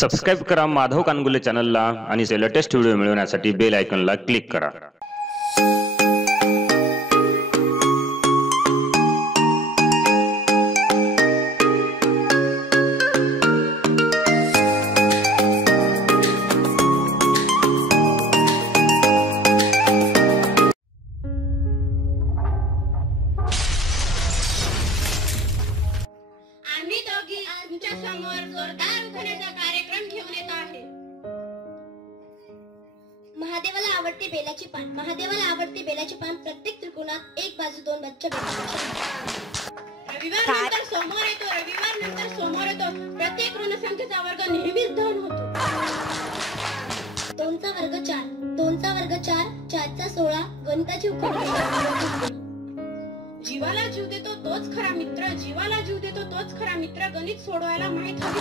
Subscribe करा माधव कानगुले चॅनलला आणि लेटेस्ट व्हिडिओ मिळवण्यासाठी बेल आयकॉनला क्लिक करा। आम्ही दोघी तुमच्या समोर जोरदार उखाण्याचा कार्यक्रम घेऊन येत आहे। महादेवाला आवडते बेलाची पान, महादेवाला आवडते बेलाची पान, प्रत्येक त्रिकोणात एक बाजू दोन बच्चे रविवार नंतर सोमवार येतो, रविवार नंतर सोमवार येतो, प्रत्येक ऋणसंख्येचा वर्ग नेहमीच धन होतो। 2 चा वर्ग 4, 2 चा वर्ग 4, 4 चा 16, गणिताची उखाणे। जीवाला जीव देतो तोच खरा मित्र, जीवाला जीव देतो तोच खरा मित्र, गणित सोडवायला माहित हवी।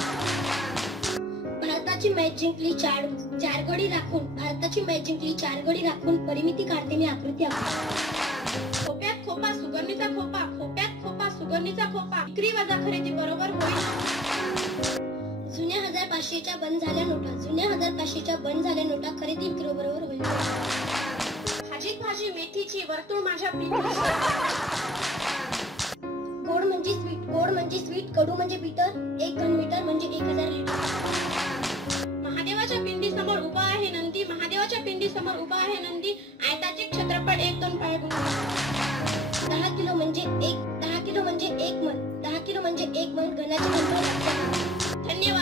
भारताची मॅच जिंकली 4 गडी राखून, भारताची मॅच जिंकली 4 गडी राखून, परिमिती काढते मी आकृती आखून। खोप्यात खोपा सुगरणीचा खोपा, खोप्यात खोपा सुगरणीचा खोपा, विक्री वजा खरेदी बरोबर होईल। जुन्या 1500च्या बंद झाल्या नोटा, जुन्या 1500च्या बंद झाल्या नोटा, खरेदी विक्री बरोबर होईल। भाजीत भाजी मेथीची, वर्तुळ माझ्या पिंडीची। गोड म्हणजे स्वीट, गोड म्हणजे स्वीट, कडू म्हणजे बिटर, 1 घनमीटर म्हणजे 1000 लिटर। महादेवाच्या पिंडी समोर उभा आहे नंदी, महादेवाच्या पिंडी समोर उभा आहे नंदी,